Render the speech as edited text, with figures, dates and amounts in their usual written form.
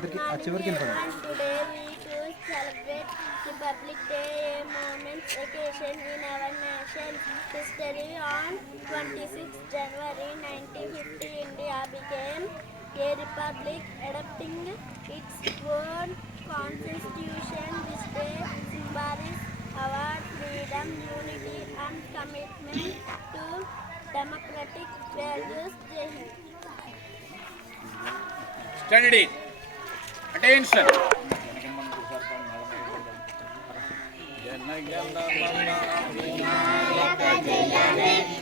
Today we to celebrate Republic Day, a moment occasion in our nation history. On 26 January 1950, India became a republic, adopting its own constitution. This day symbolizes our freedom, unity, and commitment to democratic values. Jai Hind. Standing. Attention. Jai